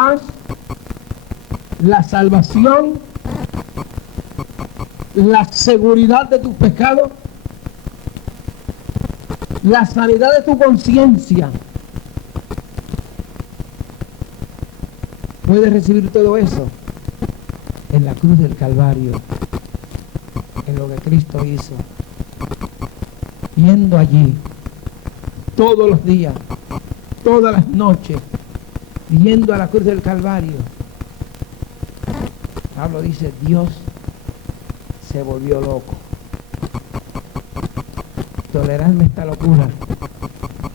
paz, la salvación, la seguridad de tus pecados, la sanidad de tu conciencia. Puedes recibir todo eso en la cruz del Calvario, en lo que Cristo hizo, yendo allí todos los días, todas las noches, yendo a la cruz del Calvario. Pablo dice, Dios se volvió loco. Tolerarme esta locura.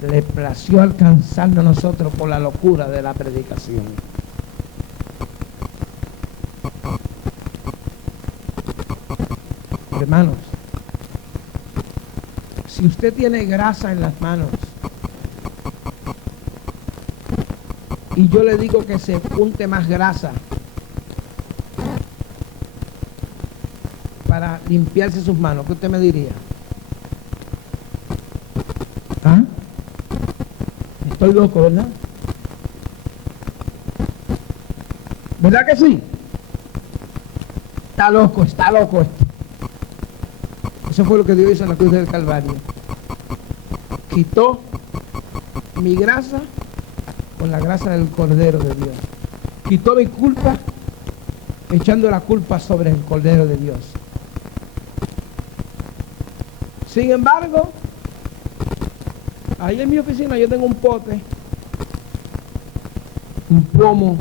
Le plació alcanzarnos a nosotros por la locura de la predicación. Hermanos, si usted tiene grasa en las manos y yo le digo que se unte más grasa para limpiarse sus manos, ¿qué usted me diría? ¿Ah? Estoy loco, ¿verdad? ¿Verdad que sí? Está loco este. Eso fue lo que Dios hizo en la cruz del Calvario. Quitó mi grasa con la grasa del Cordero de Dios. Quitó mi culpa echando la culpa sobre el Cordero de Dios. Sin embargo, ahí en mi oficina yo tengo un pote, un pomo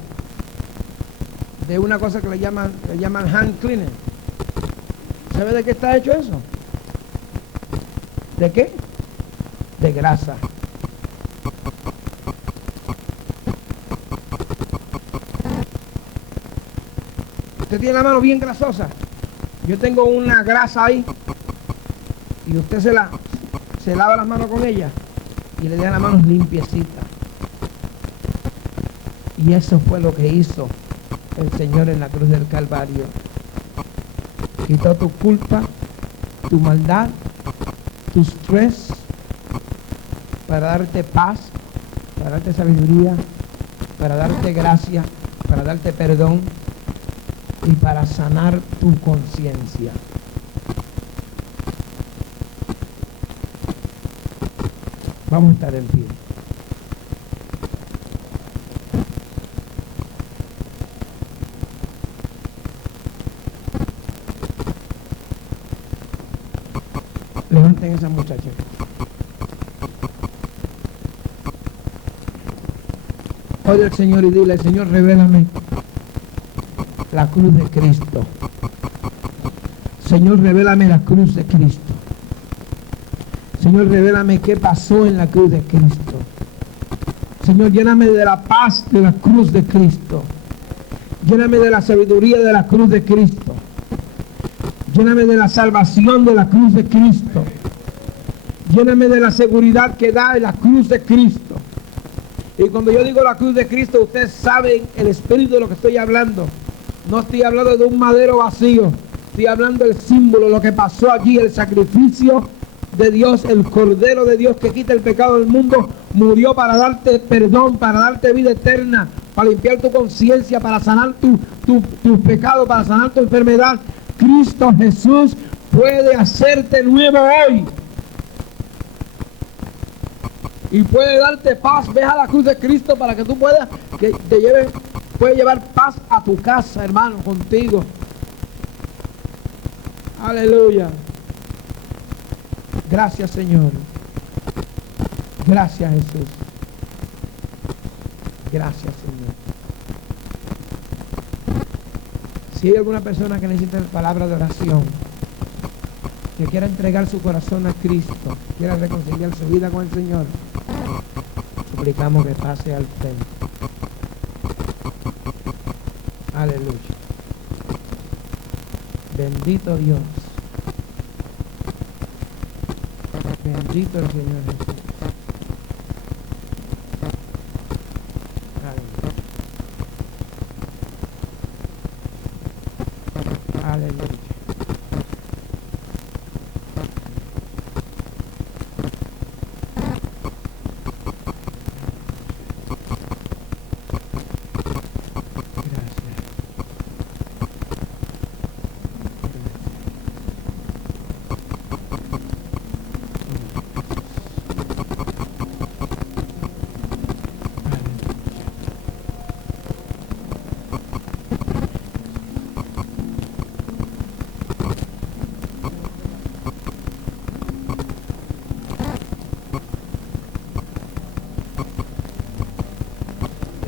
de una cosa que le llaman hand cleaner. ¿Sabe de qué está hecho eso? ¿De qué? De grasa. Usted tiene la mano bien grasosa. Yo tengo una grasa ahí y usted se lava las manos con ella y le deja las manos limpiecitas. Y eso fue lo que hizo el Señor en la cruz del Calvario. Quitó tu culpa, tu maldad, tu estrés, para darte paz, para darte sabiduría, para darte gracia, para darte perdón y para sanar tu conciencia. Vamos a estar en pie. Levanten a esa muchacha. Oye al Señor y dile, Señor, revélame la cruz de Cristo. Señor, revélame la cruz de Cristo. Señor, revélame qué pasó en la cruz de Cristo. Señor, lléname de la paz de la cruz de Cristo. Lléname de la sabiduría de la cruz de Cristo. Lléname de la salvación de la cruz de Cristo. Lléname de la seguridad que da la cruz de Cristo. Y cuando yo digo la cruz de Cristo, ustedes saben el espíritu de lo que estoy hablando. No estoy hablando de un madero vacío. Estoy hablando del símbolo, lo que pasó allí, el sacrificio de Dios, el Cordero de Dios que quita el pecado del mundo, murió para darte perdón, para darte vida eterna, para limpiar tu conciencia, para sanar tus pecados, para sanar tu enfermedad. Cristo Jesús puede hacerte nuevo hoy. Y puede darte paz. Ve a la cruz de Cristo para que tú puedas, puede llevar paz a tu casa, hermano, contigo. Aleluya. Gracias, Señor. Gracias, Jesús. Gracias, Señor. Si hay alguna persona que necesita palabra de oración, que quiera entregar su corazón a Cristo, quiera reconciliar su vida con el Señor, suplicamos que pase al frente. Aleluya. Bendito Dios. Bendito el Señor Jesús. Aleluya. Aleluya.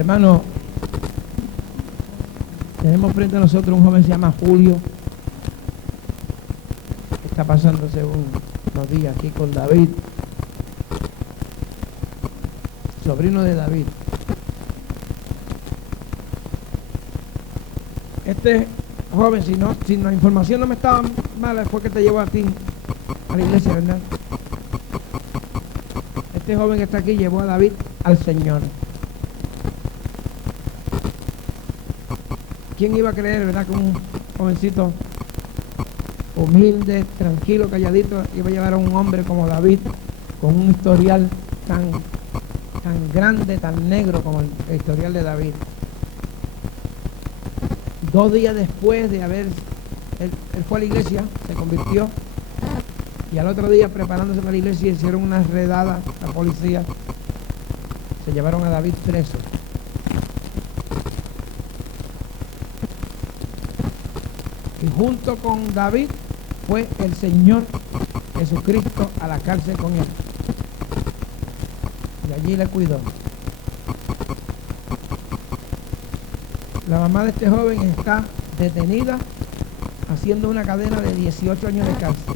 Hermano, tenemos frente a nosotros un joven que se llama Julio, que está pasándose unos días aquí con David, sobrino de David. Este joven, si la información no me estaba mala, fue que te llevó a ti a la iglesia, ¿verdad? Este joven que está aquí llevó a David al Señor. ¿Quién iba a creer, verdad, que un jovencito humilde, tranquilo, calladito, iba a llevar a un hombre como David, con un historial tan grande, tan negro como el historial de David? 2 días después de él fue a la iglesia, se convirtió, y al otro día, preparándose para la iglesia, hicieron una redada a la policía, se llevaron a David preso. Y junto con David fue el Señor Jesucristo a la cárcel con él, y allí le cuidó. La mamá de este joven está detenida haciendo una cadena de 18 años de cárcel.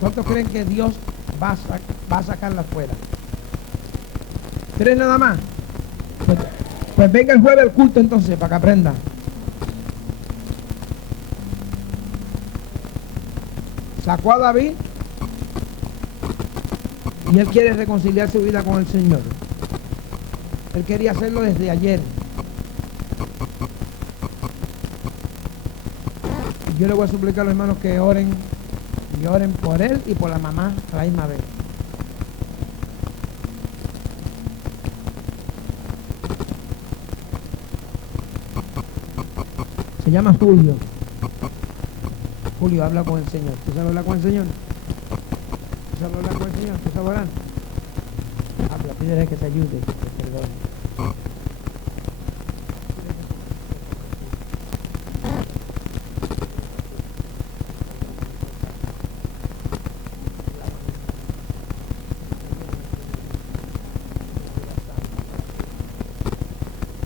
¿Cuántos creen que Dios va a sacarla fuera? 3 nada más. Pues venga el jueves al culto entonces, para que aprenda. Sacó a David y él quiere reconciliar su vida con el Señor. Él quería hacerlo desde ayer. Yo le voy a suplicar a los hermanos que oren, y oren por él y por la mamá a la misma vez. Se llama Julio. Julio, habla con el Señor. ¿Tú sabes hablar con el Señor? ¿Tú sabes hablar con el Señor? ¿Tú sabes orar? Habla, pídele que te ayude, que te perdone.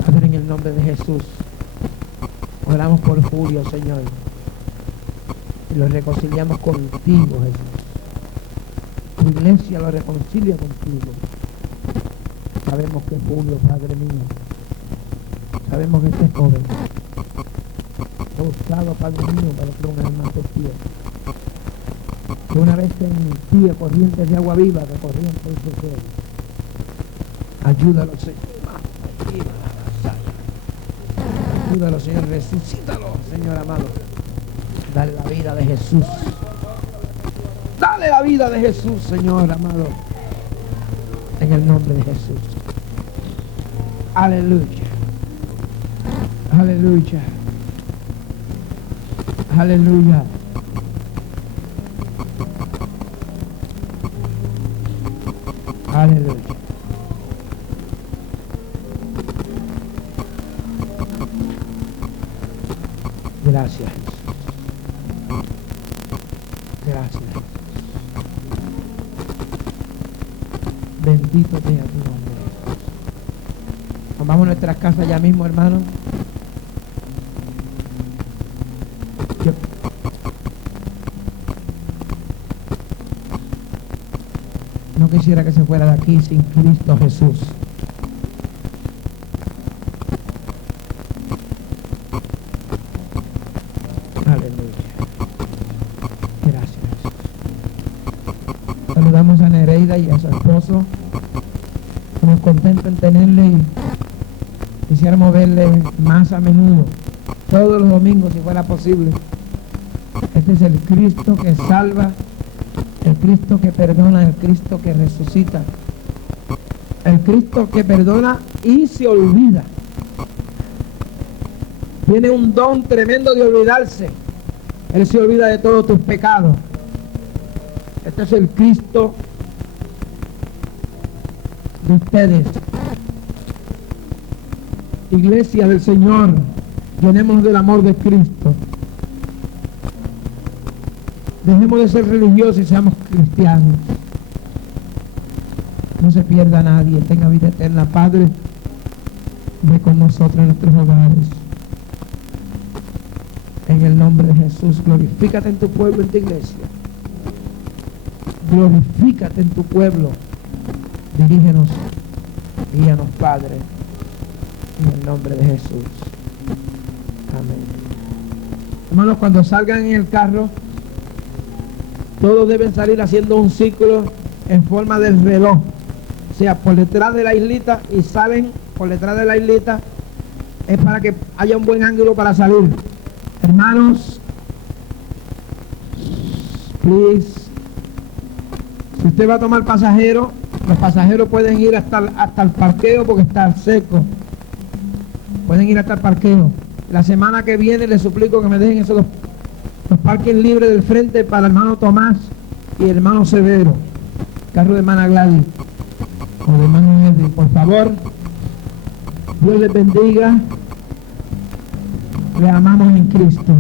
Padre, en el nombre de Jesús, oramos por Julio, Señor, y lo reconciliamos contigo, Jesús. Tu iglesia lo reconcilia contigo. Sabemos que Julio, Padre mío, sabemos que este joven fue buscado, Padre mío, para que un alma a tus pies. Que una vez en ti corrientes de agua viva, que corrientes de cielo. Ayúdalo, Señor. Ayúdalo, Señor. Resucítalo, Señor amado. Dale la vida de Jesús. Dale la vida de Jesús, Señor amado. En el nombre de Jesús. Aleluya. Aleluya. Aleluya. Aleluya. Gracias, Jesús. Gracias, Jesús. Bendito sea tu nombre. Nos vamos a nuestras casas ya mismo, hermano. No quisiera que se fuera de aquí sin Cristo Jesús. Saludamos a Nereida y a su esposo. Estamos contentos en tenerle y quisiéramos verle más a menudo, todos los domingos si fuera posible. Este es el Cristo que salva, el Cristo que perdona, el Cristo que resucita, el Cristo que perdona y se olvida. Tiene un don tremendo de olvidarse. Él se olvida de todos tus pecados. Este es el Cristo de ustedes. Iglesia del Señor, llenémonos del amor de Cristo. Dejemos de ser religiosos y seamos cristianos. no se pierda nadie, tenga vida eterna. Padre, ve con nosotros en nuestros hogares. En el nombre de Jesús, glorifícate en tu pueblo, en tu iglesia. Glorifícate en tu pueblo. Dirígenos, guíanos, Padre, en el nombre de Jesús. Amén. Hermanos, cuando salgan en el carro, todos deben salir haciendo un círculo en forma del reloj. O sea, por detrás de la islita, y salen por detrás de la islita. Es para que haya un buen ángulo para salir. Hermanos, please, si usted va a tomar pasajero, los pasajeros pueden ir hasta el parqueo porque está seco. Pueden ir hasta el parqueo. La semana que viene les suplico que me dejen esos los parques libres del frente para el hermano Tomás y el hermano Severo. Carro de hermana Gladys o de hermano Edwin, por favor. Dios les bendiga. Le amamos en Cristo.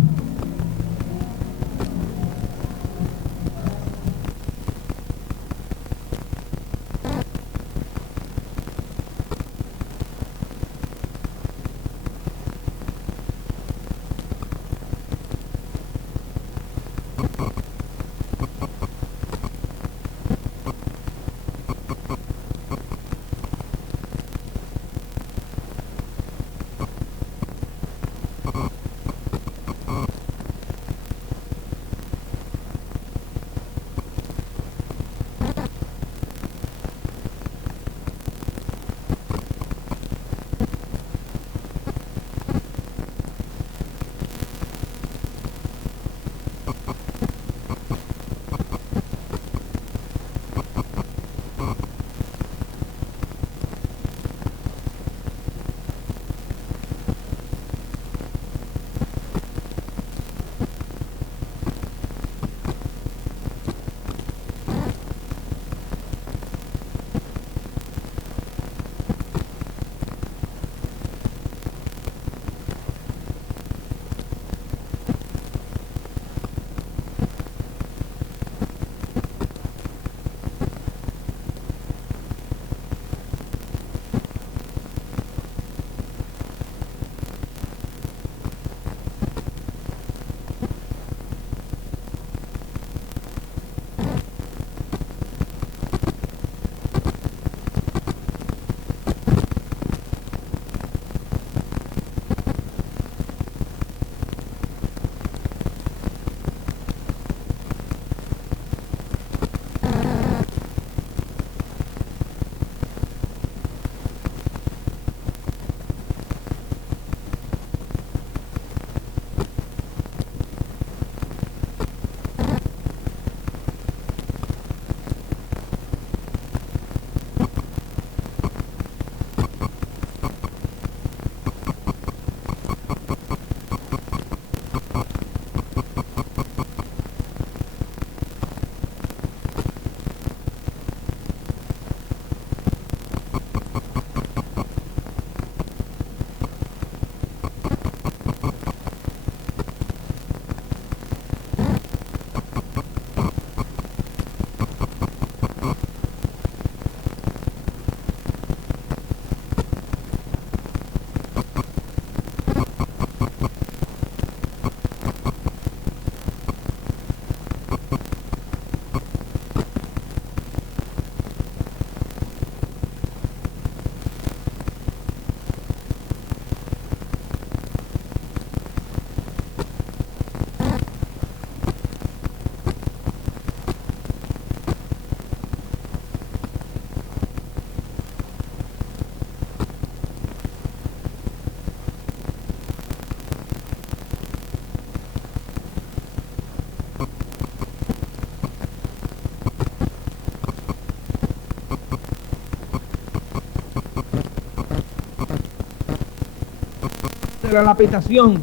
a la habitación.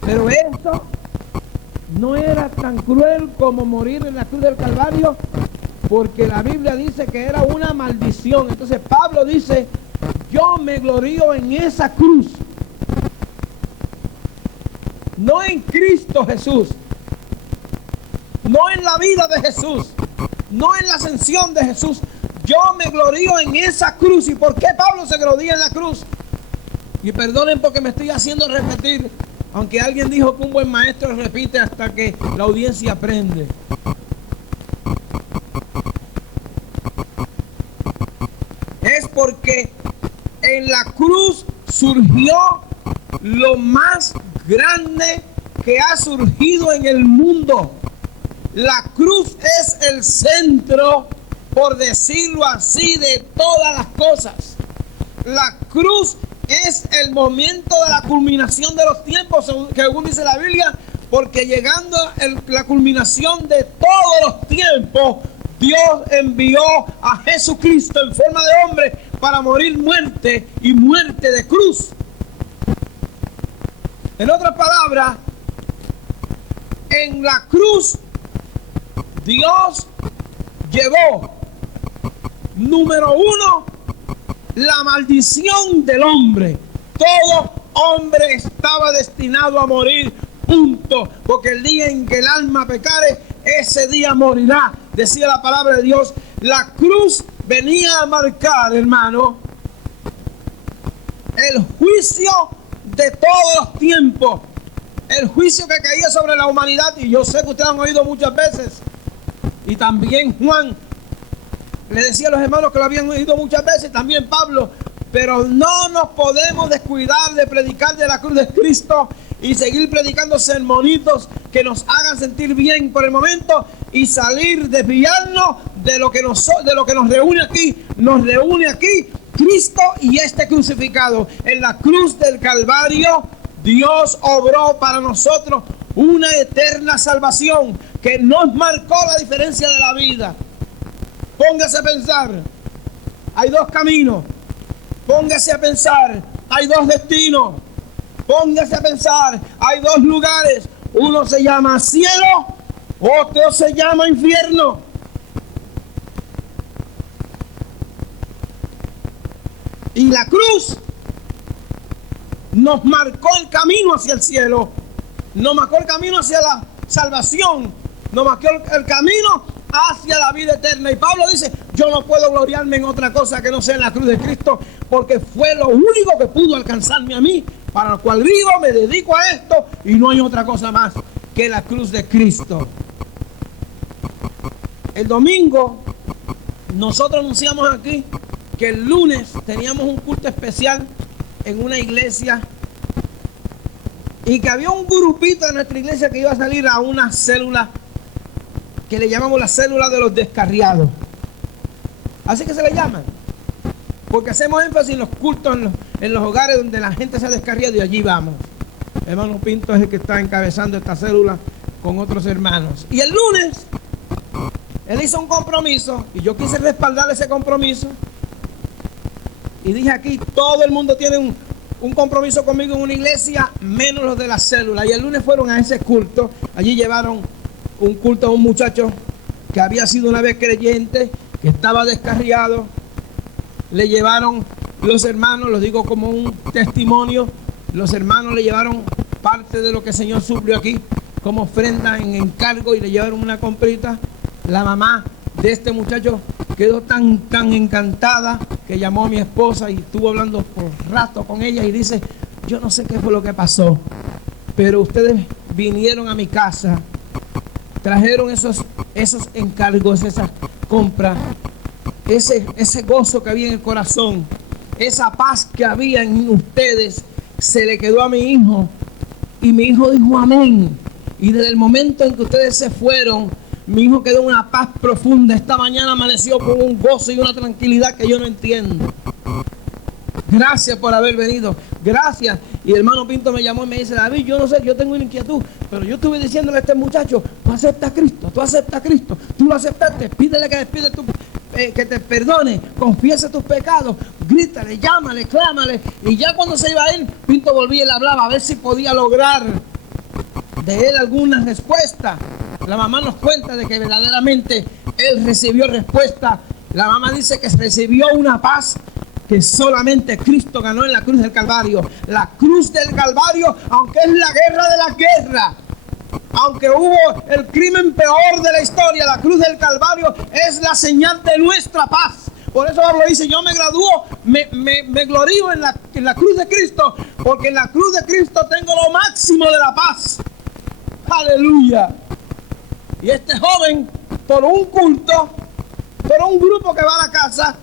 Pero esto no era tan cruel como morir en la cruz del Calvario, porque la Biblia dice que era una maldición. Entonces Pablo dice: yo me glorío en esa cruz, no en Cristo Jesús, no en la vida de Jesús, no en la ascensión de Jesús. yo me glorío en esa cruz. ¿Y por qué Pablo se gloría en la cruz? Y perdonen porque me estoy haciendo repetir, aunque alguien dijo que un buen maestro repite hasta que la audiencia aprende. Es porque en la cruz surgió lo más grande que ha surgido en el mundo. La cruz es el centro, por decirlo así, de todas las cosas. La cruz es el momento de la culminación de los tiempos, según dice la Biblia, porque llegando a la culminación de todos los tiempos, Dios envió a Jesucristo en forma de hombre para morir muerte y muerte de cruz. En otras palabras, en la cruz Dios llevó, número uno, la maldición del hombre. Todo hombre estaba destinado a morir, punto. Porque el día en que el alma pecare, ese día morirá, decía la palabra de Dios. La cruz venía a marcar, hermano, el juicio de todos los tiempos, el juicio que caía sobre la humanidad. Y yo sé que ustedes han oído muchas veces, y también Juan le decía a los hermanos que lo habían oído muchas veces, también Pablo, pero no nos podemos descuidar de predicar de la cruz de Cristo y seguir predicando sermonitos que nos hagan sentir bien por el momento y salir, desviarnos de lo que nos reúne aquí. Nos reúne aquí Cristo y este crucificado. En la cruz del Calvario, Dios obró para nosotros una eterna salvación que nos marcó la diferencia de la vida. Póngase a pensar, hay dos caminos. Póngase a pensar, hay dos destinos. Póngase a pensar, hay dos lugares. Uno se llama cielo, otro se llama infierno. Y la cruz nos marcó el camino hacia el cielo, nos marcó el camino hacia la salvación, nos marcó el camino hacia la vida eterna. Y Pablo dice, yo no puedo gloriarme en otra cosa que no sea en la cruz de Cristo, porque fue lo único que pudo alcanzarme a mí, para lo cual vivo, me dedico a esto, y no hay otra cosa más que la cruz de Cristo. El domingo nosotros anunciamos aquí que el lunes teníamos un culto especial en una iglesia y que había un grupito de nuestra iglesia que iba a salir a una célula que le llamamos la célula de los descarriados. Así que se le llaman, porque hacemos énfasis en los cultos, en los hogares donde la gente se ha descarriado, y allí vamos. El hermano Pinto es el que está encabezando esta célula con otros hermanos. Y el lunes él hizo un compromiso y yo quise respaldar ese compromiso. Y dije aquí, todo el mundo tiene un compromiso conmigo en una iglesia, menos los de la célula. Y el lunes fueron a ese culto. Allí llevaron un culto a un muchacho que había sido una vez creyente, que estaba descarriado. Le llevaron los hermanos, lo digo como un testimonio, los hermanos le llevaron parte de lo que el Señor suplió aquí como ofrenda en encargo, y le llevaron una comprita. La mamá de este muchacho quedó tan encantada que llamó a mi esposa y estuvo hablando por rato con ella y dice, yo no sé qué fue lo que pasó, pero ustedes vinieron a mi casa, trajeron esos encargos, esas compras, ese gozo que había en el corazón, esa paz que había en ustedes, se le quedó a mi hijo, y mi hijo dijo amén. Y desde el momento en que ustedes se fueron, mi hijo quedó en una paz profunda. Esta mañana amaneció con un gozo y una tranquilidad que yo no entiendo. Gracias por haber venido. Gracias. Y el hermano Pinto me llamó y me dice, David, yo no sé, yo tengo una inquietud, pero yo estuve diciéndole a este muchacho, tú aceptas a Cristo, tú lo aceptaste, pídele que te perdone, confiesa tus pecados, grítale, llámale, clámale. Y ya cuando se iba a ir, Pinto volvía y le hablaba a ver si podía lograr de él alguna respuesta. La mamá nos cuenta de que verdaderamente él recibió respuesta. La mamá dice que recibió una paz que solamente Cristo ganó en la cruz del Calvario. La cruz del Calvario, aunque es la guerra de la guerra, aunque hubo el crimen peor de la historia, la cruz del Calvario es la señal de nuestra paz. Por eso Pablo dice, yo me gradúo, me glorío en la cruz de Cristo, porque en la cruz de Cristo tengo lo máximo de la paz. Aleluya. Y este joven, por un culto, por un grupo que va a la casa,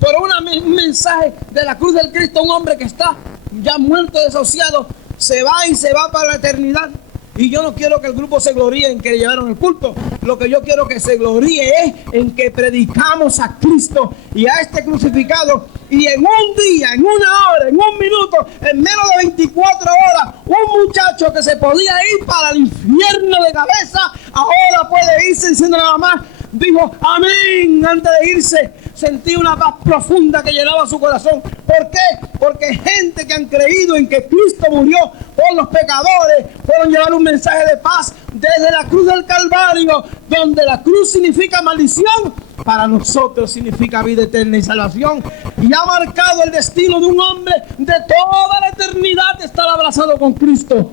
por un mensaje de la cruz del Cristo, un hombre que está ya muerto, desahuciado, se va para la eternidad. Y yo no quiero que el grupo se gloríe en que llevaron el culto. Lo que yo quiero que se gloríe es en que predicamos a Cristo y a este crucificado. Y en un día, en una hora, en un minuto, en menos de 24 horas, un muchacho que se podía ir para el infierno de cabeza, ahora puede irse diciendo nada más. Dijo amén antes de irse. Sentí una paz profunda que llenaba su corazón. ¿Por qué? Porque gente que han creído en que Cristo murió por los pecadores fueron llevar un mensaje de paz desde la cruz del Calvario, donde la cruz significa maldición, para nosotros significa vida eterna y salvación. Y ha marcado el destino de un hombre de toda la eternidad de estar abrazado con Cristo.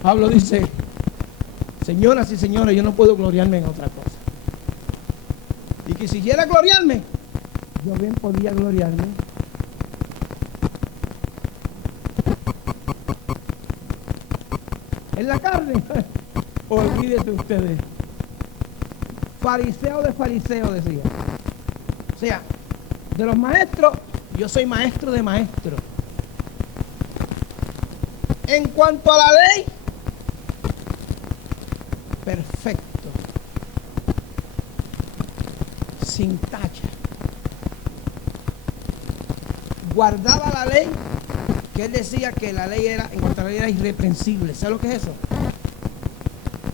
Pablo dice, señoras y señores, yo no puedo gloriarme en otra cosa. Y que si quisiera gloriarme, yo bien podía gloriarme en la carne. Olvídese ustedes. Fariseo de fariseo, decía. O sea, de los maestros, yo soy maestro de maestros. En cuanto a la ley, perfecto. Sin tacha. Guardaba la ley, que él decía que la ley era, en cuanto a la ley era irreprensible. ¿Sabe lo que es eso?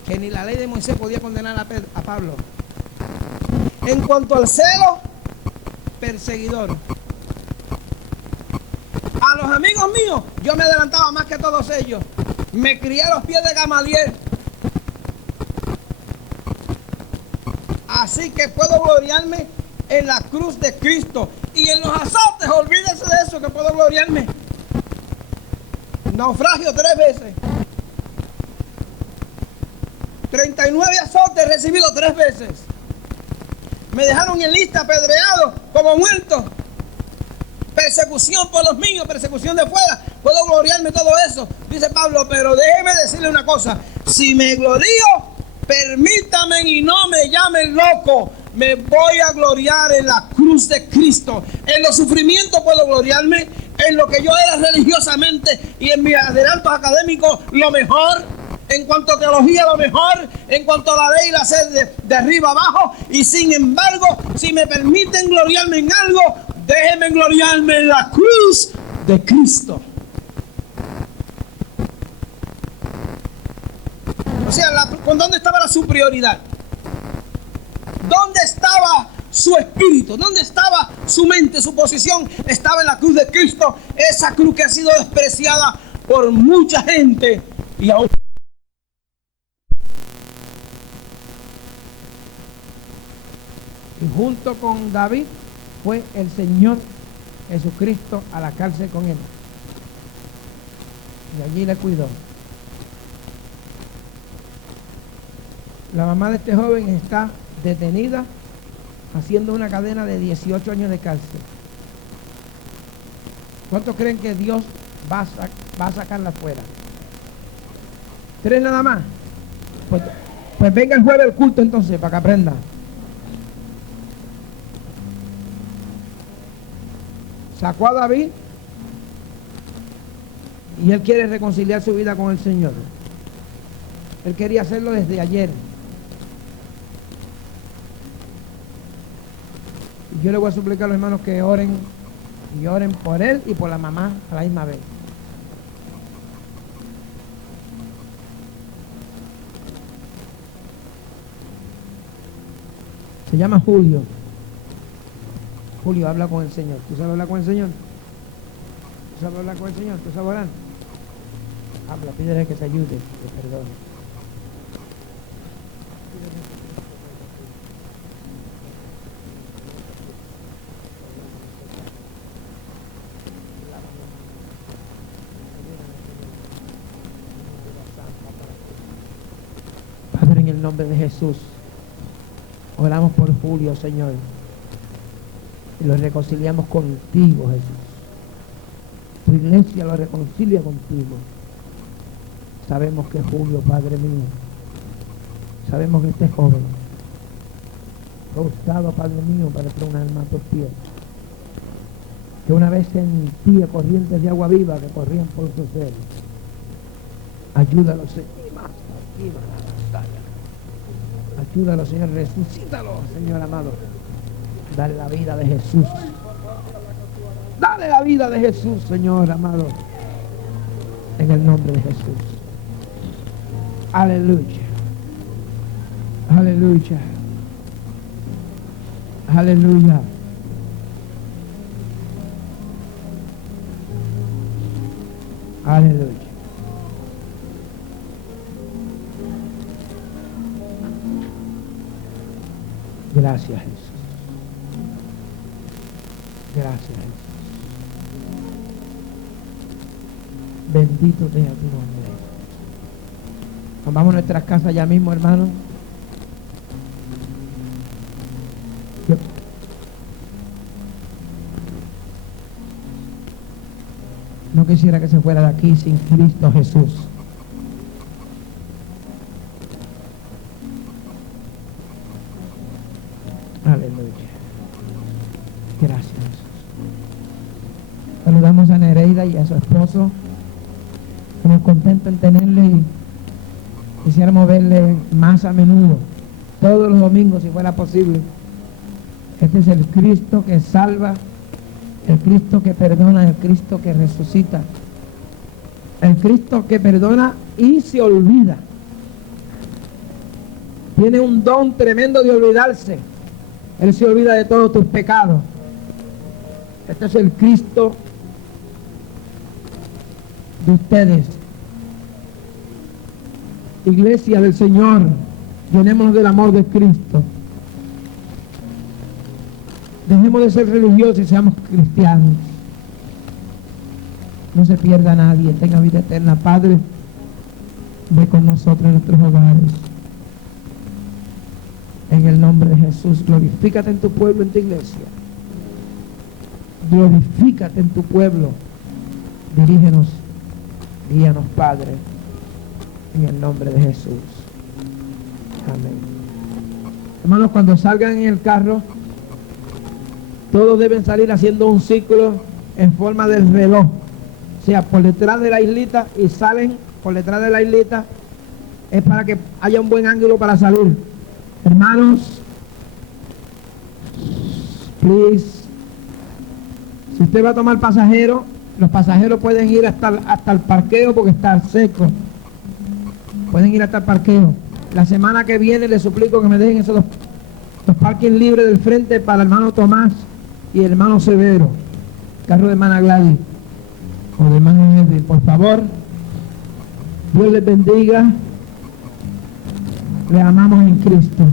Que ni la ley de Moisés podía condenar a Pablo. En cuanto al celo, perseguidor. A los amigos míos, yo me adelantaba más que todos ellos. Me crié a los pies de Gamaliel. Así que puedo gloriarme en la cruz de Cristo. Y en los azotes, olvídese de eso, que puedo gloriarme. Naufragio 3 veces. 39 azotes recibido 3 veces. Me dejaron en lista, apedreado, como muerto. Persecución por los míos, persecución de fuera. Puedo gloriarme todo eso. Dice Pablo, pero déjeme decirle una cosa. Si me glorío, permítame y no me llamen loco. Me voy a gloriar en la cruz de Cristo. En los sufrimientos puedo gloriarme. En lo que yo era religiosamente y en mis adelantos académicos, lo mejor. En cuanto a teología, lo mejor. En cuanto a la ley, la sé de arriba abajo. Y sin embargo, si me permiten gloriarme en algo, déjenme gloriarme en la cruz de Cristo. O sea, ¿dónde estaba la superioridad? ¿Dónde estaba su espíritu? ¿Dónde estaba su mente, su posición? Estaba en la cruz de Cristo. Esa cruz que ha sido despreciada por mucha gente. Y aún y junto con David fue el Señor Jesucristo a la cárcel con él. Y allí le cuidó. La mamá de este joven está detenida haciendo una cadena de 18 años de cárcel. ¿Cuántos creen que Dios va a sacarla fuera? 3 nada más. Pues venga el jueves el culto entonces para que aprenda. Sacó a David y él quiere reconciliar su vida con el Señor. Él quería hacerlo desde ayer. Y yo le voy a suplicar a los hermanos que oren y oren por él y por la mamá a la misma vez. Se llama Julio. Julio, habla con el Señor. ¿Tú sabes hablar con el Señor? ¿Tú sabes hablar con el Señor? ¿Tú sabes orar? Habla, pídele que te ayude, que te perdone. Padre, en el nombre de Jesús, oramos por Julio, Señor. y lo reconciliamos contigo, Jesús. Tu iglesia lo reconcilia contigo. Sabemos que Julio, Padre mío, sabemos que este joven fue buscado, Padre mío, para traer un alma a tus pies, que una vez sentía corrientes de agua viva que corrían por su ser. Ayúdalo, Señor. Ayúdalo, Señor. Resucítalo, Señor amado. Dale la vida de Jesús. Dale la vida de Jesús, Señor amado. En el nombre de Jesús. Aleluya. Aleluya. Aleluya. Aleluya. Gracias, Jesús. Gracias, Jesús. Bendito sea tu nombre. Nos vamos a nuestras casas ya mismo, hermanos. No quisiera que se fuera de aquí sin Cristo Jesús. Aleluya. Gracias, Jesús. Saludamos a Nereida y a su esposo. Estamos contentos en tenerle y quisiéramos verle más a menudo, todos los domingos si fuera posible. Este es el Cristo que salva, el Cristo que perdona, el Cristo que resucita, el Cristo que perdona y se olvida. Tiene un don tremendo de olvidarse. Él se olvida de todos tus pecados. Este es el Cristo de ustedes. Iglesia del Señor, llenémonos del amor de Cristo. Dejemos de ser religiosos y seamos cristianos. No se pierda nadie, tenga vida eterna. Padre, ve con nosotros en nuestros hogares. En el nombre de Jesús, glorifícate en tu pueblo, en tu iglesia. Glorifícate en tu pueblo. Dirígenos, guíanos, Padre, en el nombre de Jesús. Amén. Hermanos, cuando salgan en el carro, todos deben salir haciendo un círculo en forma del reloj. O sea, por detrás de la islita, y salen por detrás de la islita. Es para que haya un buen ángulo para salir. Hermanos, please, si usted va a tomar pasajero, los pasajeros pueden ir hasta el parqueo porque está seco. Pueden ir hasta el parqueo. La semana que viene les suplico que me dejen esos los parkings libres del frente para el hermano Tomás y el hermano Severo, carro de hermana Gladys o de hermano Edwin, por favor. Dios les bendiga. Le amamos en Cristo.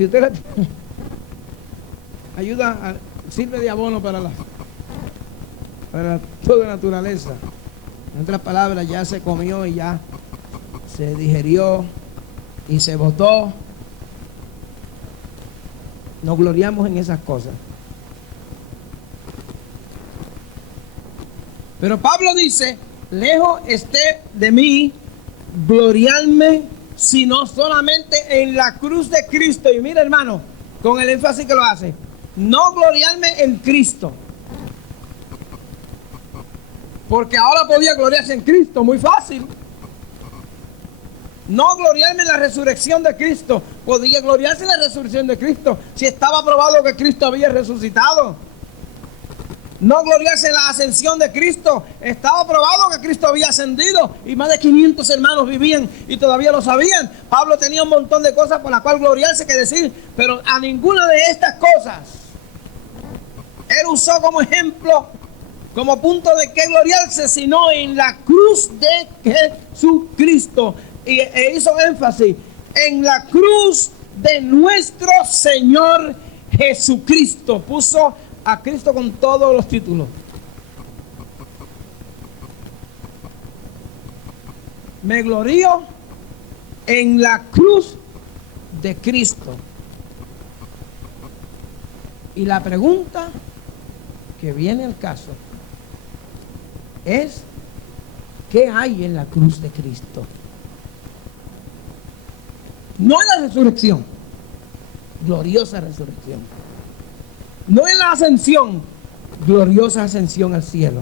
Si usted la ayuda, sirve de abono para toda naturaleza. En otras palabras, ya se comió y ya se digerió y se botó. Nos gloriamos en esas cosas. Pero Pablo dice, lejos esté de mí gloriarme, sino solamente en la cruz de Cristo. Y mira, hermano, con el énfasis que lo hace, no gloriarme en Cristo. Porque ahora podía gloriarse en Cristo, muy fácil. No gloriarme en la resurrección de Cristo. Podía gloriarse en la resurrección de Cristo si estaba probado que Cristo había resucitado. No gloriarse en la ascensión de Cristo. Estaba probado que Cristo había ascendido y más de 500 hermanos vivían y todavía lo sabían. Pablo tenía un montón de cosas por las cuales gloriarse que decir, pero a ninguna de estas cosas él usó como ejemplo, como punto de qué gloriarse, sino en la cruz de Jesucristo. E hizo énfasis en la cruz de nuestro Señor Jesucristo. Puso a Cristo con todos los títulos. Me glorío en la cruz de Cristo. Y la pregunta que viene al caso es: ¿qué hay en la cruz de Cristo? No en la resurrección, gloriosa resurrección. No en la ascensión, gloriosa ascensión al cielo.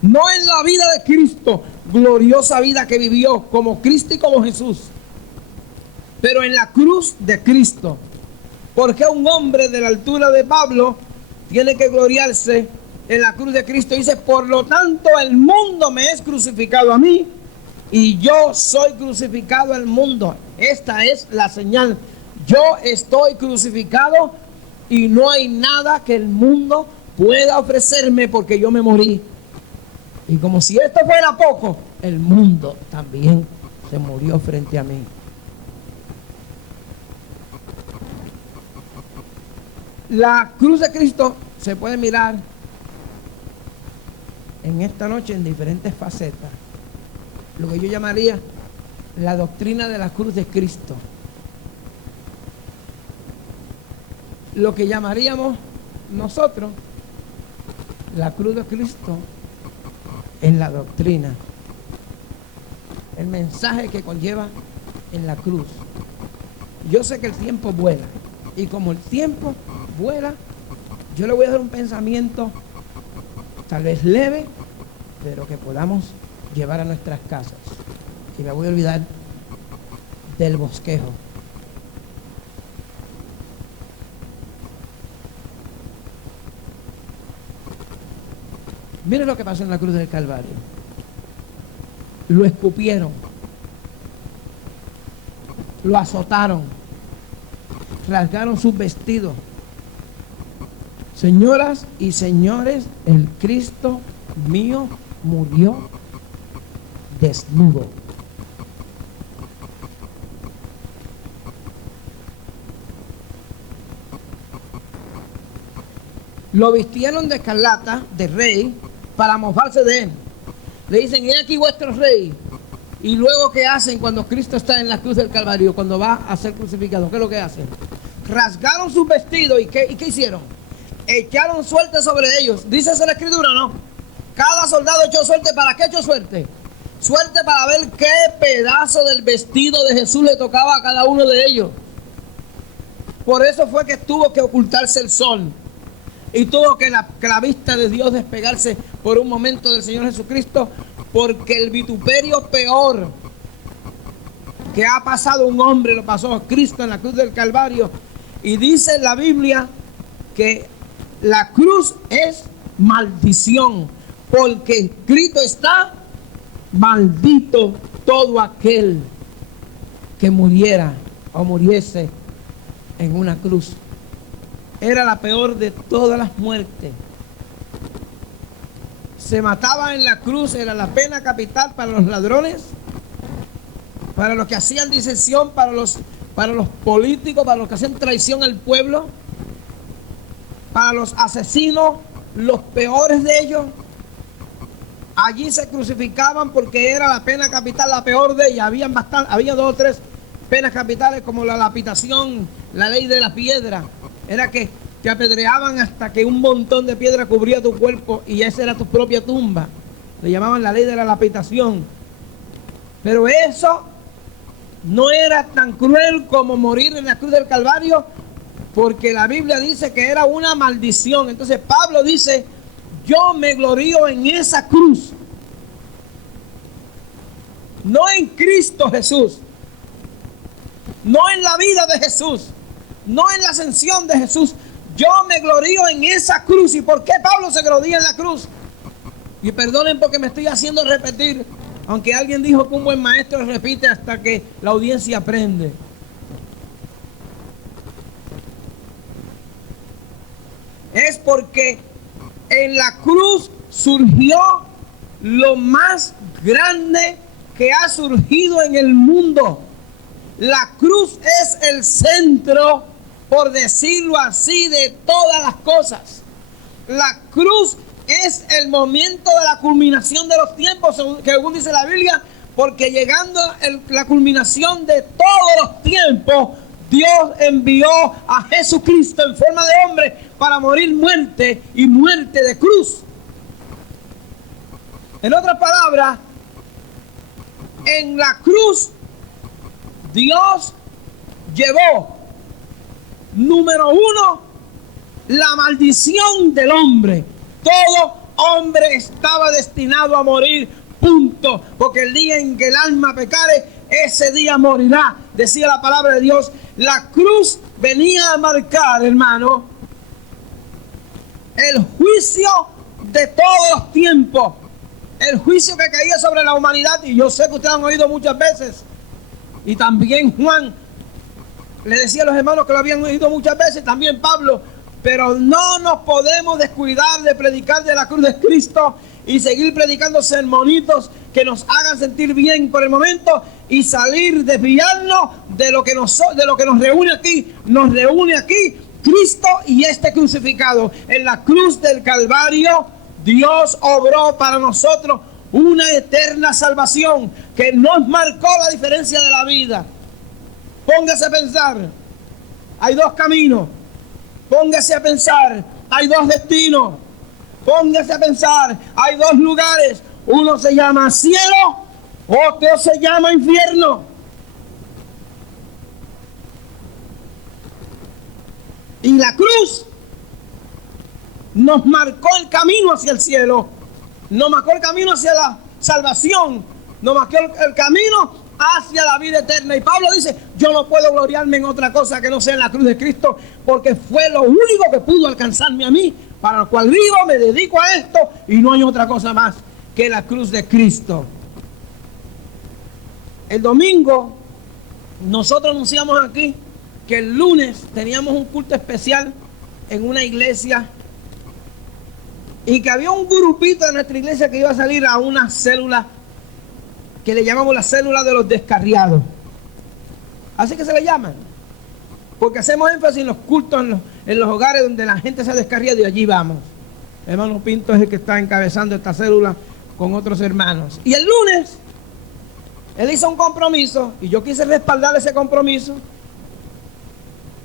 No en la vida de Cristo, gloriosa vida que vivió como Cristo y como Jesús. Pero en la cruz de Cristo. Porque un hombre de la altura de Pablo tiene que gloriarse en la cruz de Cristo. Dice, por lo tanto el mundo me es crucificado a mí y yo soy crucificado al mundo. Esta es la señal. Yo estoy crucificado y no hay nada que el mundo pueda ofrecerme porque yo me morí. Y como si esto fuera poco, el mundo también se murió frente a mí. La cruz de Cristo se puede mirar en esta noche en diferentes facetas. Lo que yo llamaría la doctrina de la cruz de Cristo. Lo que llamaríamos nosotros la cruz de Cristo en la doctrina. El mensaje que conlleva en la cruz. Yo sé que el tiempo vuela. Y como el tiempo vuela, yo le voy a dar un pensamiento tal vez leve, pero que podamos llevar a nuestras casas. Y me voy a olvidar del bosquejo. Miren lo que pasó en la cruz del Calvario. Lo escupieron, lo azotaron, rasgaron sus vestidos. Señoras y señores, el Cristo mío murió desnudo. Lo vistieron de escarlata, de rey, para mofarse de él. Le dicen, he aquí vuestro rey. Y luego, ¿qué hacen cuando Cristo está en la cruz del Calvario, cuando va a ser crucificado? ¿Qué es lo que hacen? Rasgaron sus vestidos. ¿Y qué hicieron? Echaron suerte sobre ellos. Dice esa la escritura, ¿no? Cada soldado echó suerte. ¿Para qué echó suerte? Suerte para ver qué pedazo del vestido de Jesús le tocaba a cada uno de ellos. Por eso fue que tuvo que ocultarse el sol. Y tuvo que la vista de Dios despegarse por un momento del Señor Jesucristo, porque el vituperio peor que ha pasado un hombre, lo pasó Cristo en la cruz del Calvario. Y dice la Biblia que la cruz es maldición, porque escrito está, maldito todo aquel que muriera o muriese en una cruz. Era la peor de todas las muertes. Se mataba en la cruz, era la pena capital para los ladrones, para los que hacían disección, para los para los políticos, para los que hacen traición al pueblo, para los asesinos, los peores de ellos. Allí se crucificaban porque era la pena capital, la peor de ellas. Había 2 o 3 penas capitales, como la lapidación, la ley de la piedra. Era que te apedreaban hasta que un montón de piedra cubría tu cuerpo y esa era tu propia tumba. Le llamaban la ley de la lapidación. Pero eso no era tan cruel como morir en la cruz del Calvario, porque la Biblia dice que era una maldición. Entonces Pablo dice: yo me glorío en esa cruz, no en Cristo Jesús, no en la vida de Jesús, no en la ascensión de Jesús. Yo me glorío en esa cruz. ¿Y por qué Pablo se gloría en la cruz? Y perdonen porque me estoy haciendo repetir, aunque alguien dijo que un buen maestro repite hasta que la audiencia aprende. Es porque en la cruz surgió lo más grande que ha surgido en el mundo. La cruz es el centro, por decirlo así, de todas las cosas. La cruz es el momento de la culminación de los tiempos, según dice la Biblia, porque llegando la culminación de todos los tiempos, Dios envió a Jesucristo en forma de hombre para morir muerte y muerte de cruz. En otras palabras, en la cruz Dios llevó, número 1, la maldición del hombre. Todo hombre estaba destinado a morir, punto. Porque el día en que el alma pecare, ese día morirá, decía la palabra de Dios. La cruz venía a marcar, hermano, el juicio de todos los tiempos, el juicio que caía sobre la humanidad. Y yo sé que ustedes han oído muchas veces, y también Juan le decía a los hermanos que lo habían oído muchas veces, también Pablo, pero no nos podemos descuidar de predicar de la cruz de Cristo y seguir predicando sermonitos que nos hagan sentir bien por el momento y salir, desviarnos de lo que nos reúne aquí. Nos reúne aquí Cristo y este crucificado. En la cruz del Calvario Dios obró para nosotros una eterna salvación que nos marcó la diferencia de la vida. Póngase a pensar, hay 2 caminos. Póngase a pensar, hay 2 destinos. Póngase a pensar, hay 2 lugares. Uno se llama cielo, otro se llama infierno. Y la cruz nos marcó el camino hacia el cielo, nos marcó el camino hacia la salvación, nos marcó el camino hacia la vida eterna. Y Pablo dice: yo no puedo gloriarme en otra cosa que no sea en la cruz de Cristo, porque fue lo único que pudo alcanzarme a mí, para lo cual vivo, me dedico a esto, y no hay otra cosa más que la cruz de Cristo. El domingo nosotros anunciamos aquí que el lunes teníamos un culto especial en una iglesia y que había un grupito de nuestra iglesia que iba a salir a una célula que le llamamos la célula de los descarriados. Así que se le llaman, porque hacemos énfasis en los cultos, en los hogares donde la gente se ha descarriado, y allí vamos. El hermano Pinto es el que está encabezando esta célula con otros hermanos. Y el lunes él hizo un compromiso y yo quise respaldar ese compromiso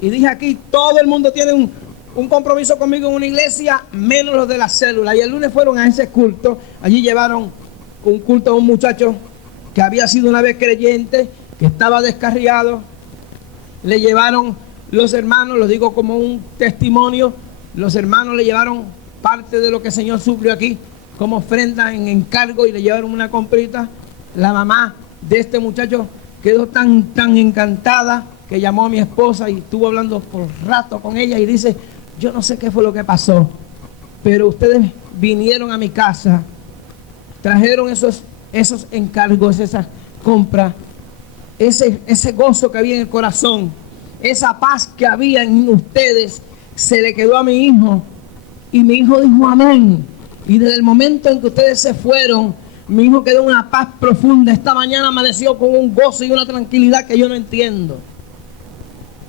y dije: aquí todo el mundo tiene un compromiso conmigo en una iglesia, menos los de la célula. Y el lunes fueron a ese culto. Allí llevaron un culto a un muchacho que había sido una vez creyente, que estaba descarriado. Le llevaron los hermanos, lo digo como un testimonio, los hermanos le llevaron parte de lo que el Señor suplió aquí como ofrenda en encargo, y le llevaron una comprita. La mamá de este muchacho quedó tan encantada que llamó a mi esposa y estuvo hablando por rato con ella y dice: yo no sé qué fue lo que pasó, pero ustedes vinieron a mi casa, trajeron esos encargos, esas compras, ese gozo que había en el corazón, esa paz que había en ustedes, se le quedó a mi hijo, y mi hijo dijo amén. Y desde el momento en que ustedes se fueron, mi hijo quedó en una paz profunda. Esta mañana amaneció con un gozo y una tranquilidad que yo no entiendo.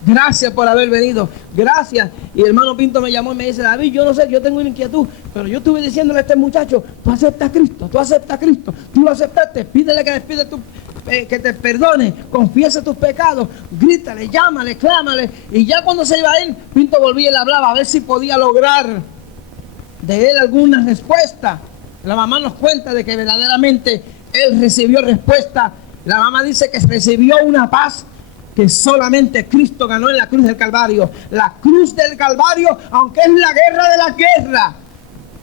Gracias por haber venido. Gracias. Y el hermano Pinto me llamó y me dice, David, yo no sé, yo tengo una inquietud, pero yo estuve diciéndole a este muchacho, tú aceptas a Cristo, tú lo aceptaste, pídele que te perdone, confiesa tus pecados, grítale, llámale, clámale. Y ya cuando se iba a ir, Pinto volvía y le hablaba a ver si podía lograr de él alguna respuesta. La mamá nos cuenta de que verdaderamente él recibió respuesta. La mamá dice que recibió una paz que solamente Cristo ganó en la cruz del Calvario. La cruz del Calvario, aunque es la guerra de la guerra,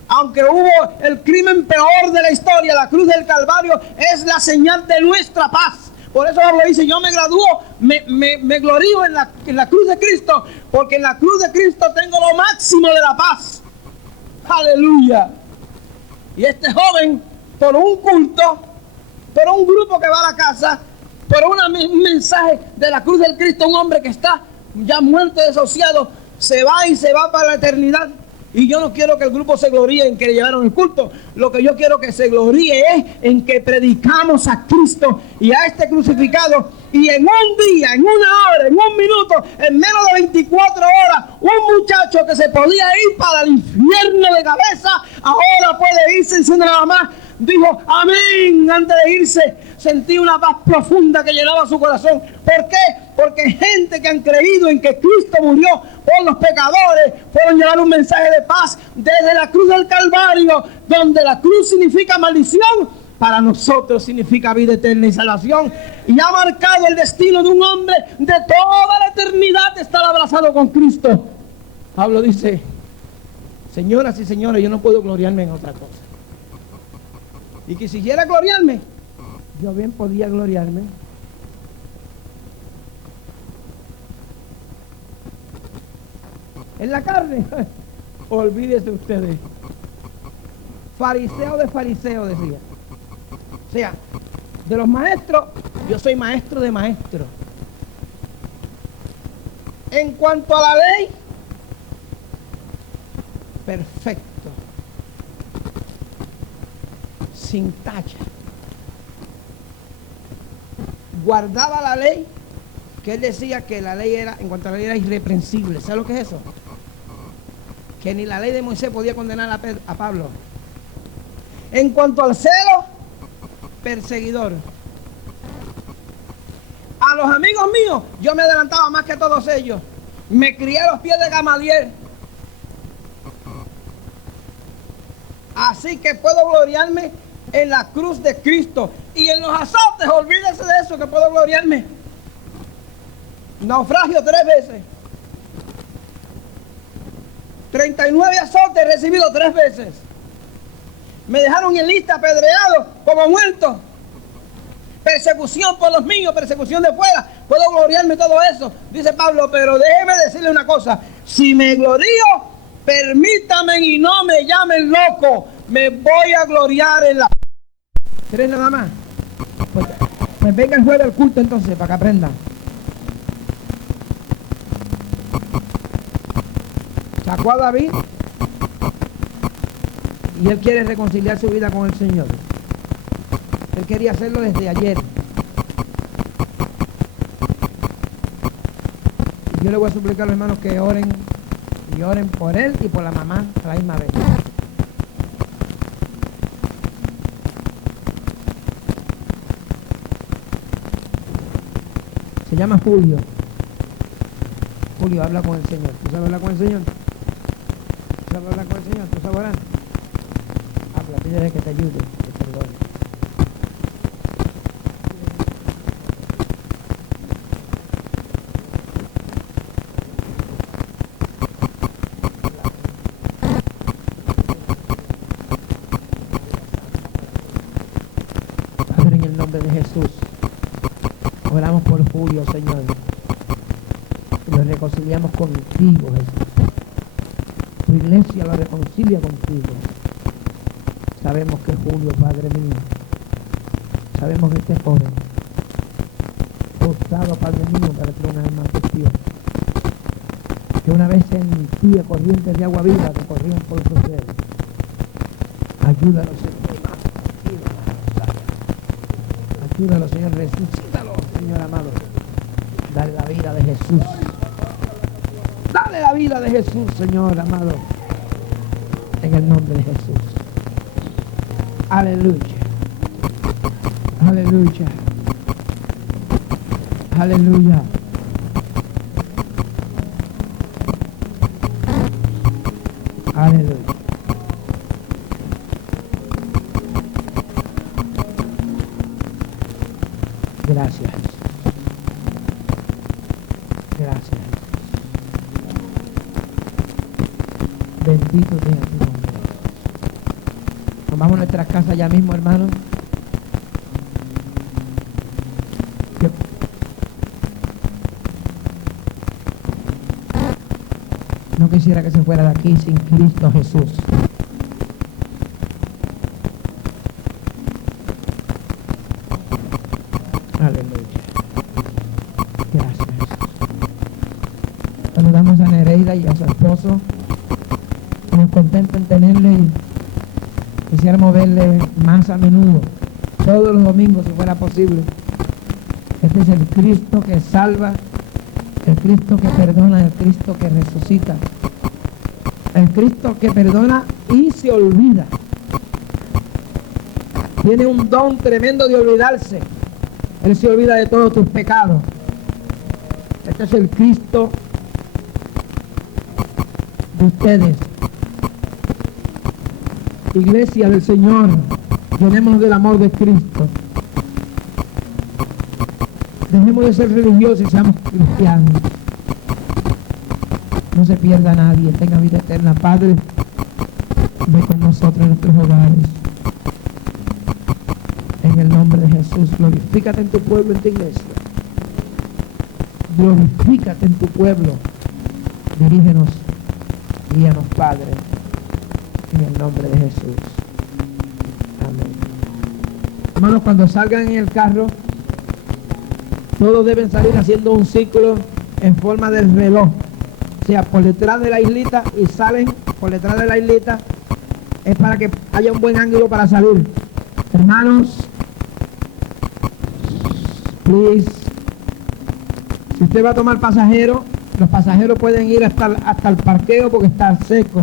aunque hubo el crimen peor de la historia, la cruz del Calvario es la señal de nuestra paz. Por eso Pablo dice, yo me gradúo, me glorío en la cruz de Cristo, porque en la cruz de Cristo tengo lo máximo de la paz. Aleluya. Y este joven, por un culto, por un grupo que va a la casa, por un mensaje de la cruz del Cristo, un hombre que está ya muerto, desahuciado, se va para la eternidad. Y yo no quiero que el grupo se gloríe en que le llevaron el culto. Lo que yo quiero que se gloríe es en que predicamos a Cristo y a este crucificado. Y en un día, en una hora, en un minuto, en menos de 24 horas, un muchacho que se podía ir para el infierno de cabeza, ahora puede irse diciendo nada más. Dijo amén antes de irse. Sentí una paz profunda que llenaba su corazón. ¿Por qué? Porque gente que han creído en que Cristo murió por los pecadores fueron llevar un mensaje de paz desde la cruz del Calvario, donde la cruz significa maldición, para nosotros significa vida eterna y salvación. Y ha marcado el destino de un hombre de toda la eternidad de estar abrazado con Cristo. Pablo dice, señoras y señores, yo no puedo gloriarme en otra cosa. Y que si quisiera gloriarme, yo bien podía gloriarme en la carne. Olvídese ustedes. Fariseo de fariseo, decía. O sea, de los maestros, yo soy maestro de maestros. En cuanto a la ley, perfecto. Sin tacha. Guardaba la ley, que él decía que la ley era, en cuanto a la ley, era irreprensible. ¿Sabe lo que es eso? Que ni la ley de Moisés podía condenar a Pablo. En cuanto al celo, perseguidor. A los amigos míos, yo me adelantaba más que todos ellos. Me crié a los pies de Gamaliel. Así que puedo gloriarme en la cruz de Cristo. Y en los azotes, olvídese de eso, que puedo gloriarme. Naufragio 3 veces. 39 azotes recibido 3 veces. Me dejaron en lista apedreado como muerto. Persecución por los míos, persecución de fuera. Puedo gloriarme todo eso. Dice Pablo, pero déjeme decirle una cosa. Si me glorío, permítame y no me llamen loco. Me voy a gloriar en la... ¿Tres nada más? Pues vengan fuera del culto entonces, para que aprendan. Sacó a David y él quiere reconciliar su vida con el Señor. Él quería hacerlo desde ayer. Y yo le voy a suplicar a los hermanos que oren, y oren por él y por la mamá a la misma vez. Se llama Julio. Julio, habla con el Señor. ¿Tú sabes hablar con el Señor? ¿Tú sabes hablar con el Señor? ¿Tú sabes orar? Habla, pídele que te ayude, que te perdone. Padre, en el nombre de Jesús, oramos por Julio, Señor. Lo reconciliamos contigo, Jesús. Tu iglesia lo reconcilia contigo. Sabemos que Julio, Padre mío, sabemos que este joven, forzado, Padre mío, para que una alma aflicción, que una vez sentía corrientes de agua viva que corrían por sus dedos. Ayúdalo, Señor. Ayúdalo, Señor. Resucítalo, Señor amado. Dale la vida de Jesús. Dale la vida de Jesús, Señor amado. En el nombre de Jesús. Aleluya. Aleluya. Aleluya. Aleluya. Gracias. Gracias. Bendito sea tu nombre. Nos vamos a nuestra casa ya mismo, hermano. No quisiera que se fuera de aquí sin Cristo Jesús. Aleluya. Gracias, Jesús. Saludamos a Nereida y a su esposo. Estamos contentos en tenerle y quisiéramos verle más a menudo, todos los domingos si fuera posible. Este es el Cristo que salva, el Cristo que perdona, el Cristo que resucita, el Cristo que perdona y se olvida. Tiene un don tremendo de olvidarse. Él se olvida de todos tus pecados. Este es el Cristo de ustedes. Iglesia del Señor, llenemos del amor de Cristo. Dejemos de ser religiosos y seamos cristianos. No se pierda nadie, tenga vida eterna. Padre, ve con nosotros en nuestros hogares. En el nombre de Jesús, glorifícate en tu pueblo, en tu iglesia. Glorifícate en tu pueblo. Dirígenos, guíanos, Padre. En el nombre de Jesús. Amén. Hermanos, cuando salgan en el carro, todos deben salir haciendo un círculo en forma del reloj. O sea, por detrás de la islita, y salen por detrás de la islita. Es para que haya un buen ángulo para salir. Hermanos, please, si usted va a tomar pasajero, los pasajeros pueden ir hasta el parqueo porque está seco.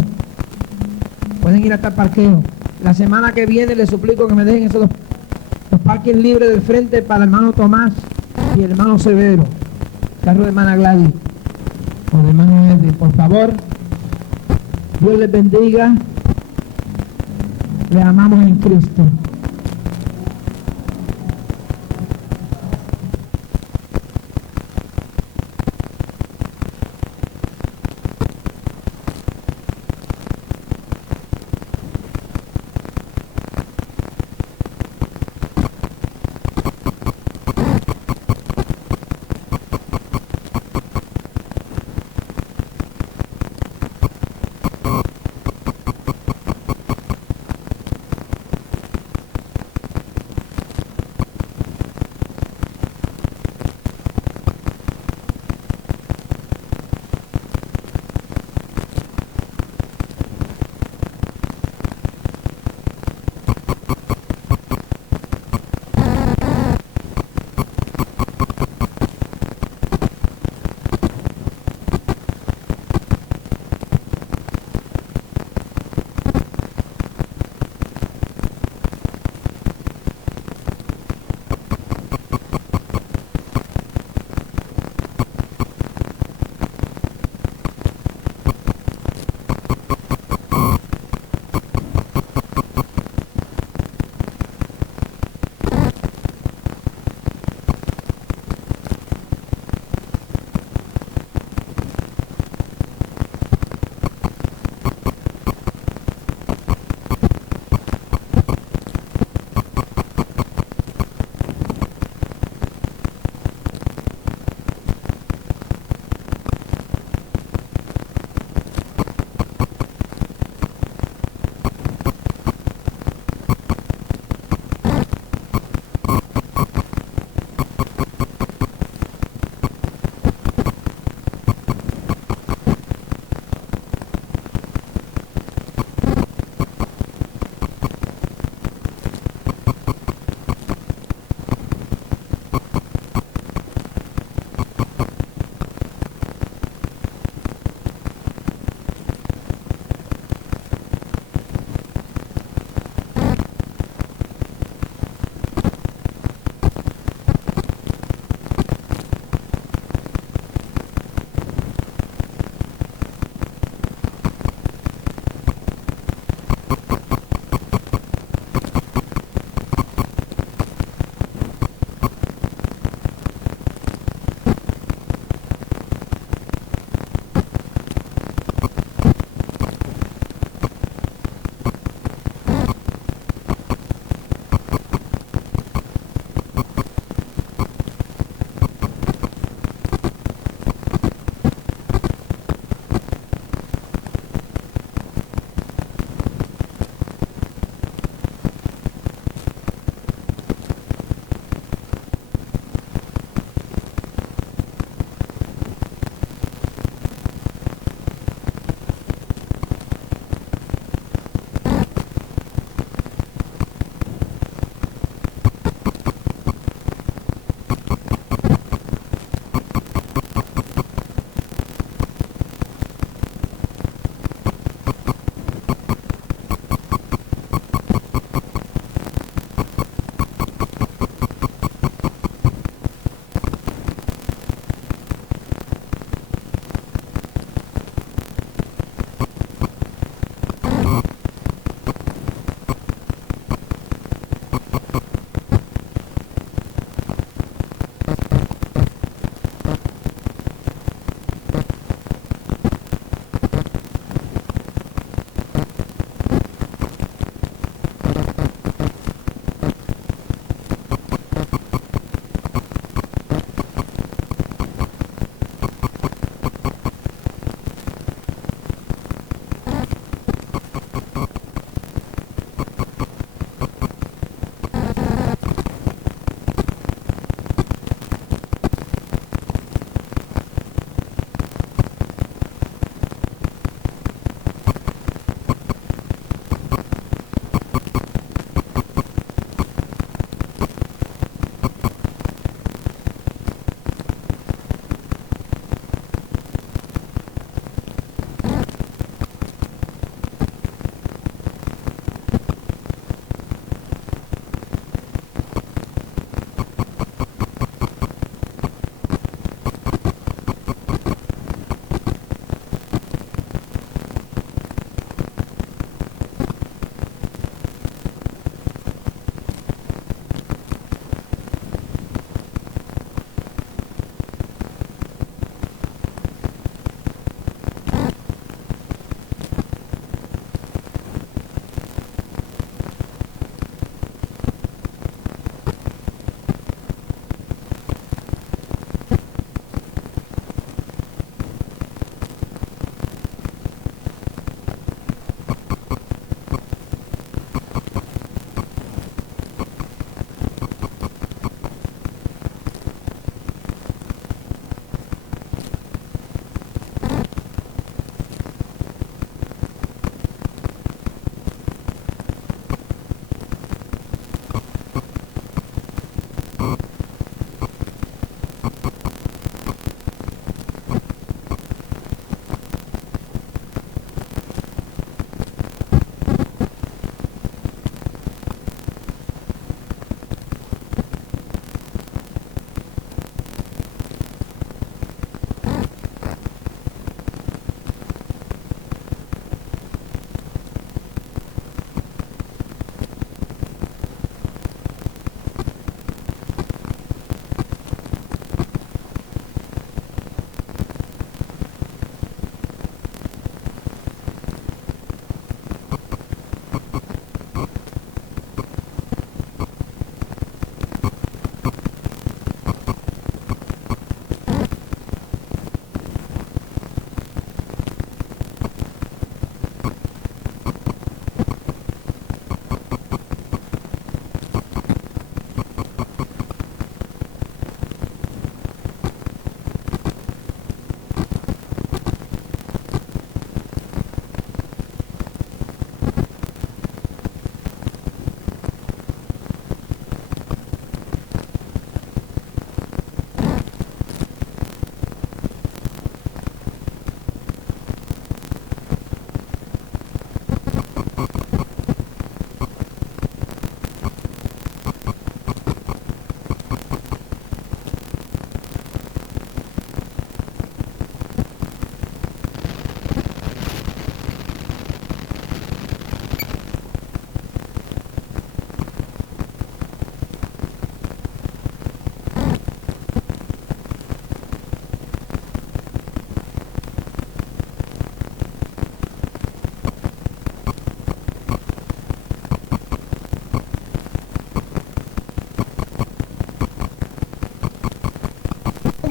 Pueden ir hasta el parqueo. La semana que viene les suplico que me dejen esos los parques libres del frente para el hermano Tomás y el hermano Severo. Carro de hermana Gladys o de hermano Edwin, por favor. Dios les bendiga. Les amamos en Cristo.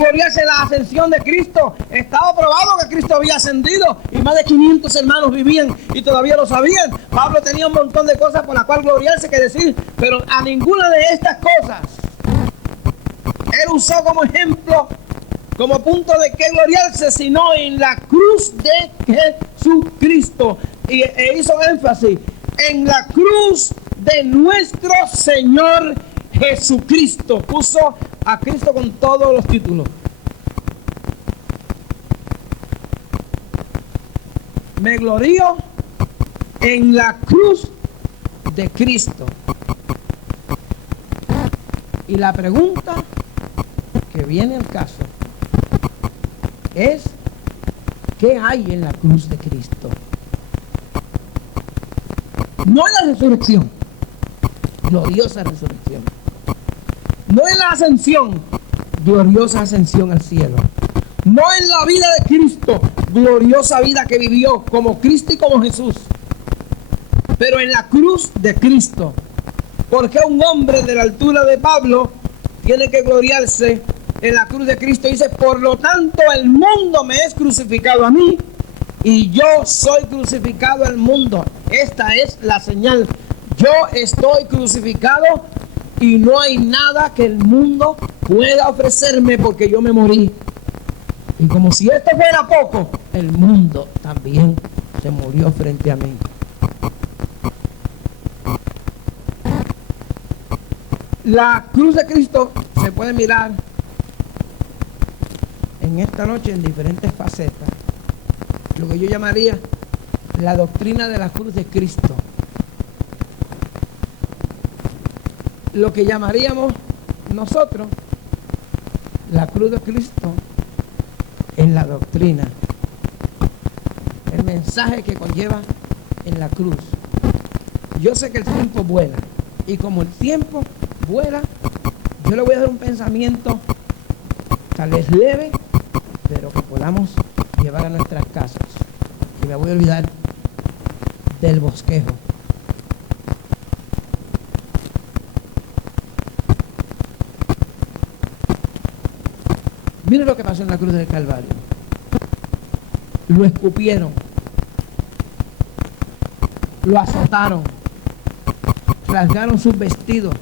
gloriarse en la ascensión de Cristo. Estaba probado que Cristo había ascendido y más de 500 hermanos vivían y todavía lo sabían. Pablo tenía un montón de cosas por las cuales gloriarse que decir, pero a ninguna de estas cosas él usó como ejemplo, como punto de que gloriarse, sino en la cruz de Jesucristo. E hizo énfasis en la cruz de nuestro Señor Jesucristo. Puso a Cristo con todos los títulos. Me glorío en la cruz de Cristo. Y la pregunta que viene al caso es: ¿qué hay en la cruz de Cristo? No en la resurrección, gloriosa resurrección. No en la ascensión, gloriosa ascensión al cielo. No en la vida de Cristo, gloriosa vida que vivió como Cristo y como Jesús. Pero en la cruz de Cristo. Porque un hombre de la altura de Pablo tiene que gloriarse en la cruz de Cristo. Dice: por lo tanto el mundo me es crucificado a mí y yo soy crucificado al mundo. Esta es la señal. Yo estoy crucificado y no hay nada que el mundo pueda ofrecerme porque yo me morí. Y como si esto fuera poco, el mundo también se murió frente a mí. La cruz de Cristo se puede mirar en esta noche en diferentes facetas. Lo que yo llamaría la doctrina de la cruz de Cristo. Lo que llamaríamos nosotros la cruz de Cristo en la doctrina. El mensaje que conlleva en la cruz. Yo sé que el tiempo vuela. Y como el tiempo vuela, yo le voy a dar un pensamiento tal vez leve, pero que podamos llevar a nuestras casas. Y me voy a olvidar del bosquejo. Mire lo que pasó en la cruz del Calvario. Lo escupieron, lo azotaron, rasgaron sus vestidos.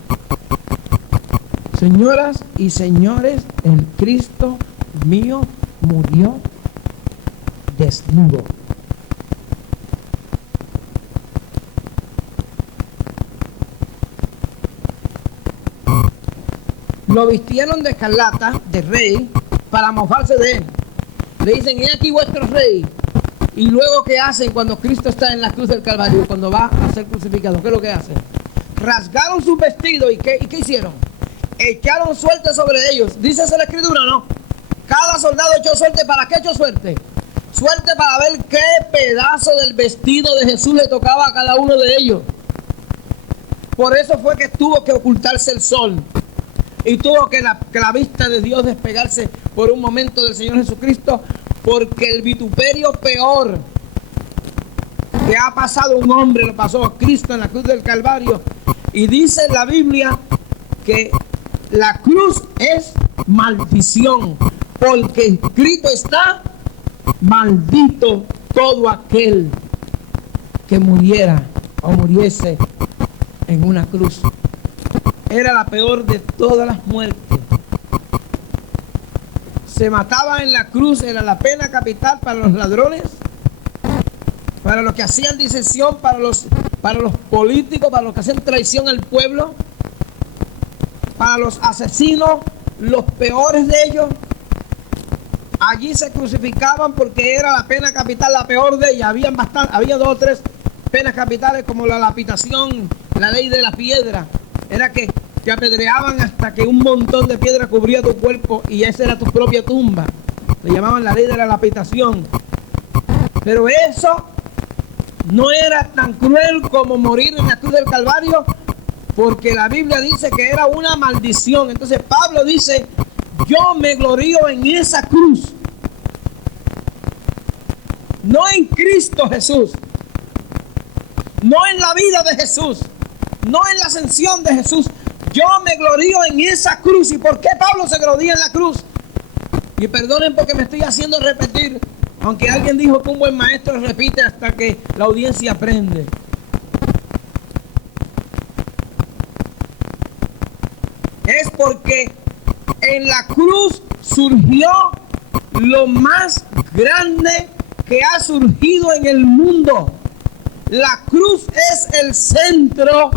Señoras y señores, el Cristo mío murió desnudo. Lo vistieron de escarlata, de rey, para mofarse de él. Le dicen: he aquí vuestro rey. Y luego, ¿qué hacen cuando Cristo está en la cruz del Calvario? Cuando va a ser crucificado, ¿qué es lo que hacen? Rasgaron sus vestidos. ¿Y qué hicieron? Echaron suerte sobre ellos. Dice la Escritura, ¿no? Cada soldado echó suerte. ¿Para qué echó suerte? Suerte para ver qué pedazo del vestido de Jesús le tocaba a cada uno de ellos. Por eso fue que tuvo que ocultarse el sol. Y tuvo que la vista de Dios despegarse por un momento del Señor Jesucristo, porque el vituperio peor que ha pasado un hombre lo pasó Cristo en la cruz del Calvario. Y dice la Biblia que la cruz es maldición, porque escrito está: maldito todo aquel que muriera o muriese en una cruz. Era la peor de todas las muertes. Se mataba en la cruz, era la pena capital para los ladrones, para los que hacían disección, para los políticos, para los que hacían traición al pueblo, para los asesinos, los peores de ellos. Allí se crucificaban porque era la pena capital, la peor de ellas. Había 2 o 3 penas capitales, como la lapidación, la ley de la piedra. Era que te apedreaban hasta que un montón de piedra cubría tu cuerpo y esa era tu propia tumba. Le llamaban la ley de la lapidación. Pero eso no era tan cruel como morir en la cruz del Calvario, porque la Biblia dice que era una maldición. Entonces Pablo dice: yo me glorío en esa cruz, no en Cristo Jesús, no en la vida de Jesús, no en la ascensión de Jesús. Yo me glorío en esa cruz. ¿Y por qué Pablo se gloría en la cruz? Y perdonen porque me estoy haciendo repetir, aunque alguien dijo que un buen maestro repite hasta que la audiencia aprende. Es porque en la cruz surgió lo más grande que ha surgido en el mundo. La cruz es el centro,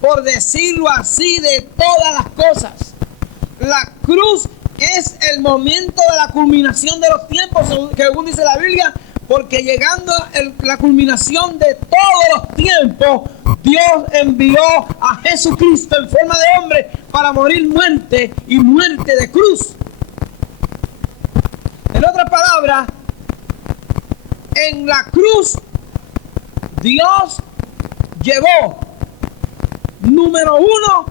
por decirlo así, de todas las cosas. La cruz es el momento de la culminación de los tiempos, según dice la Biblia, porque llegando la culminación de todos los tiempos, Dios envió a Jesucristo en forma de hombre para morir muerte y muerte de cruz. En otras palabras, en la cruz Dios llevó, número uno,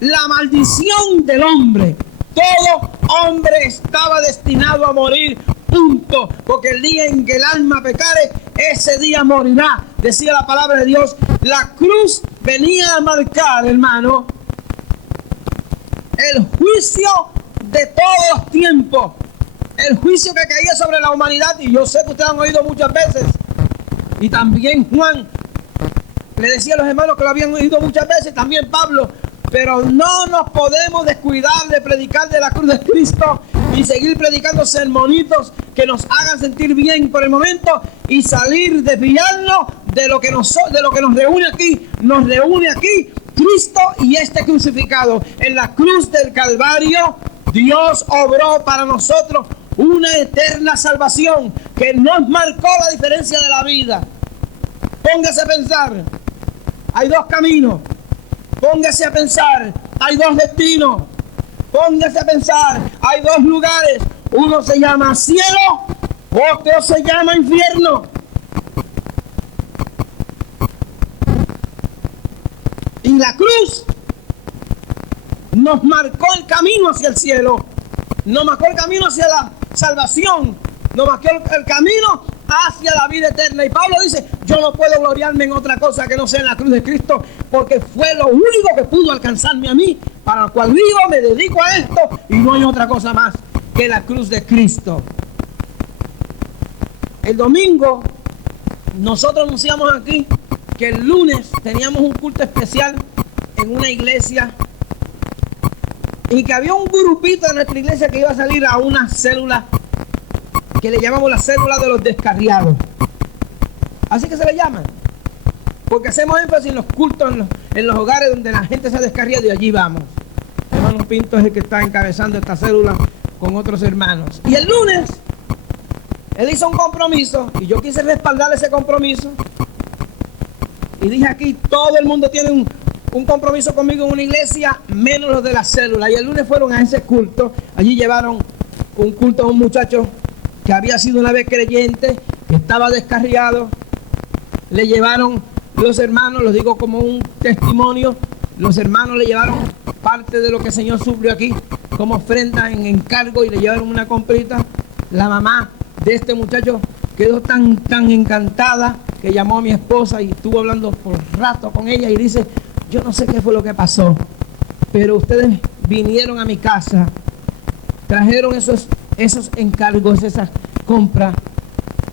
la maldición del hombre. Todo hombre estaba destinado a morir, punto. Porque el día en que el alma pecare, ese día morirá, decía la palabra de Dios. La cruz venía a marcar, hermano, el juicio de todos los tiempos. El juicio que caía sobre la humanidad. Y yo sé que ustedes han oído muchas veces. Y también Juan le decía a los hermanos que lo habían oído muchas veces. También Pablo. Pero no nos podemos descuidar de predicar de la cruz de Cristo y seguir predicando sermonitos que nos hagan sentir bien por el momento y salir desviarnos de lo que nos reúne aquí. Nos reúne aquí Cristo y este crucificado. En la cruz del Calvario, Dios obró para nosotros una eterna salvación que nos marcó la diferencia de la vida. Póngase a pensar, hay dos caminos. Póngase a pensar, hay dos destinos. Póngase a pensar, hay dos lugares. Uno se llama cielo, otro se llama infierno. Y la cruz nos marcó el camino hacia el cielo, nos marcó el camino hacia la salvación, nos marcó el camino hacia la vida eterna. Y Pablo dice, yo no puedo gloriarme en otra cosa que no sea en la cruz de Cristo, porque fue lo único que pudo alcanzarme a mí, para lo cual vivo, me dedico a esto, y no hay otra cosa más que la cruz de Cristo. El domingo nosotros anunciamos aquí que el lunes teníamos un culto especial en una iglesia y que había un grupito de nuestra iglesia que iba a salir a una célula que le llamamos la célula de los descarriados. Así que se le llama, porque hacemos énfasis en los cultos, en los hogares donde la gente se ha descarriado, y allí vamos. El hermano Pinto es el que está encabezando esta célula con otros hermanos. Y el lunes él hizo un compromiso y yo quise respaldar ese compromiso y dije aquí, todo el mundo tiene un compromiso conmigo en una iglesia, menos los de la célula. Y el lunes fueron a ese culto. Allí llevaron un culto a un muchacho que había sido una vez creyente, que estaba descarriado. Le llevaron los hermanos, los digo como un testimonio, los hermanos le llevaron parte de lo que el Señor suplió aquí como ofrenda en encargo y le llevaron una comprita. La mamá de este muchacho quedó tan encantada que llamó a mi esposa y estuvo hablando por rato con ella y dice, yo no sé qué fue lo que pasó, pero ustedes vinieron a mi casa, trajeron esos encargos, esas compras,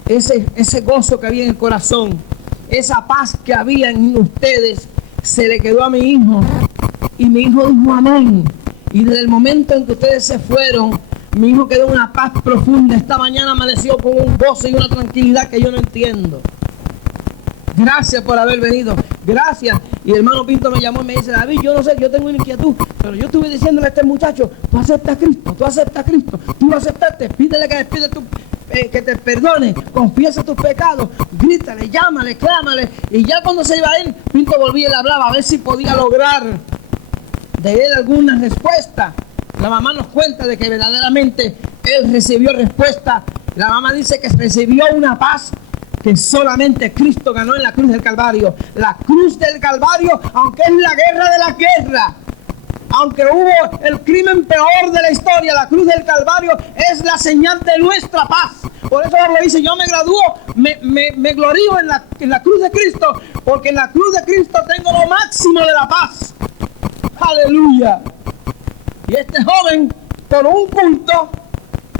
ese gozo que había en el corazón, esa paz que había en ustedes, se le quedó a mi hijo. Y mi hijo dijo amén. Y desde el momento en que ustedes se fueron, mi hijo quedó en una paz profunda. Esta mañana amaneció con un gozo y una tranquilidad que yo no entiendo. Gracias por haber venido. Gracias. Y el hermano Pinto me llamó y me dice, David, yo no sé, yo tengo una inquietud, pero yo estuve diciéndole a este muchacho, tú aceptas a Cristo, tú lo aceptaste, pídele que te perdone, confiesa tus pecados, grítale, llámale, clámale. Y ya cuando se iba a ir, Pinto volvía y le hablaba a ver si podía lograr de él alguna respuesta. La mamá nos cuenta de que verdaderamente él recibió respuesta. La mamá dice que recibió una paz que solamente Cristo ganó en la cruz del Calvario. La cruz del Calvario, aunque es la guerra de la guerra, aunque hubo el crimen peor de la historia, la cruz del Calvario es la señal de nuestra paz. Por eso Pablo dice, yo me gradúo, me glorío en la cruz de Cristo, porque en la cruz de Cristo tengo lo máximo de la paz. Aleluya. Y este joven, por un punto,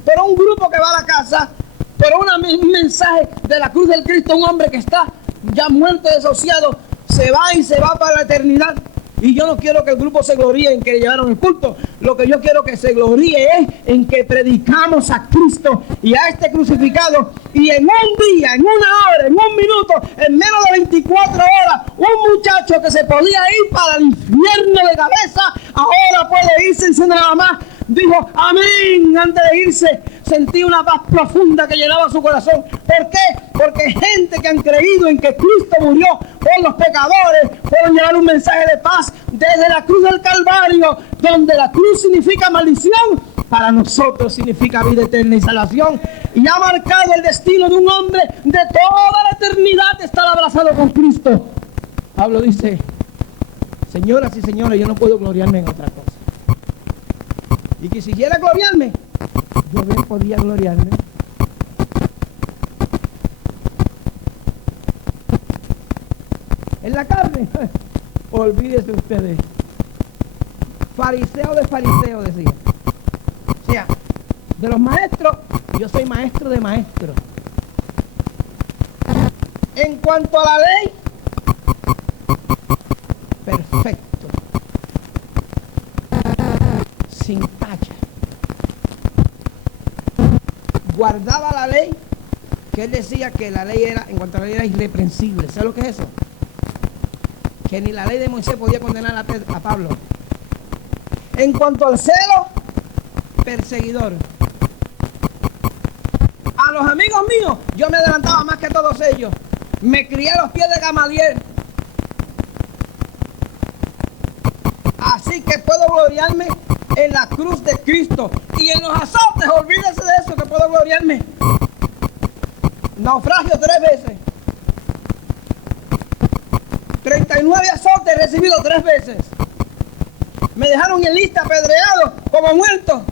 pero un grupo que va a la casa, pero un mensaje de la cruz del Cristo, un hombre que está ya muerto, desahuciado, se va para la eternidad. Y yo no quiero que el grupo se gloríe en que le llevaron el culto. Lo que yo quiero que se gloríe es en que predicamos a Cristo y a este crucificado. Y en un día, en una hora, en un minuto, en menos de 24 horas, un muchacho que se podía ir para el infierno de cabeza, ahora puede irse sin nada más. Dijo amén antes de irse. Sentí una paz profunda que llenaba su corazón. ¿Por qué? Porque gente que han creído en que Cristo murió por los pecadores pueden llevar un mensaje de paz desde la cruz del Calvario, donde la cruz significa maldición, para nosotros significa vida eterna y salvación. Y ha marcado el destino de un hombre de toda la eternidad estar abrazado con Cristo. Pablo dice: señoras y señores, yo no puedo gloriarme en otra cosa. Y que si quisiera gloriarme, yo bien podía gloriarme en la carne. Olvídese ustedes. Fariseo de fariseo, decía. O sea, de los maestros, yo soy maestro de maestros. En cuanto a la ley, perfecto. Sin tacha. Guardaba la ley, que él decía que la ley era, en cuanto a la ley, era irreprensible. ¿Sabes lo que es eso? Que ni la ley de Moisés podía condenar a Pablo. En cuanto al celo, perseguidor. A los amigos míos, yo me adelantaba más que todos ellos. Me crié a los pies de Gamaliel. Así que puedo gloriarme en la cruz de Cristo. Y en los azotes, olvídese de eso, que puedo gloriarme. Naufragio 3 veces. 39 azotes recibido 3 veces. Me dejaron en lista, apedreado, como muerto.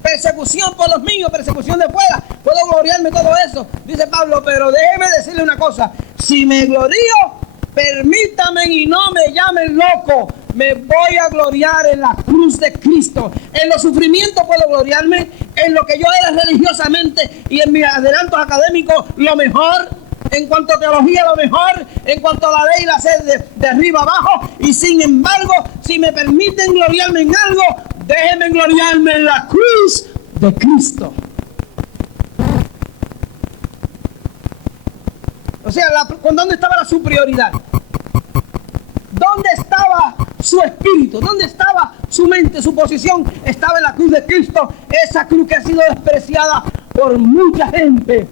Persecución por los míos, persecución de fuera. Puedo gloriarme todo eso. Dice Pablo, pero déjeme decirle una cosa. Si me glorío, permítame y no me llamen loco. Me voy a gloriar en la cruz de Cristo. En los sufrimientos puedo gloriarme. En lo que yo era religiosamente y en mis adelantos académicos, lo mejor. En cuanto a teología, lo mejor. En cuanto a la ley, la sé de arriba abajo. Y sin embargo, si me permiten gloriarme en algo, déjenme gloriarme en la cruz de Cristo. O sea, ¿con dónde estaba su prioridad? ¿Dónde estaba su espíritu? ¿Dónde estaba su mente, su posición? Estaba en la cruz de Cristo. Esa cruz que ha sido despreciada por mucha gente.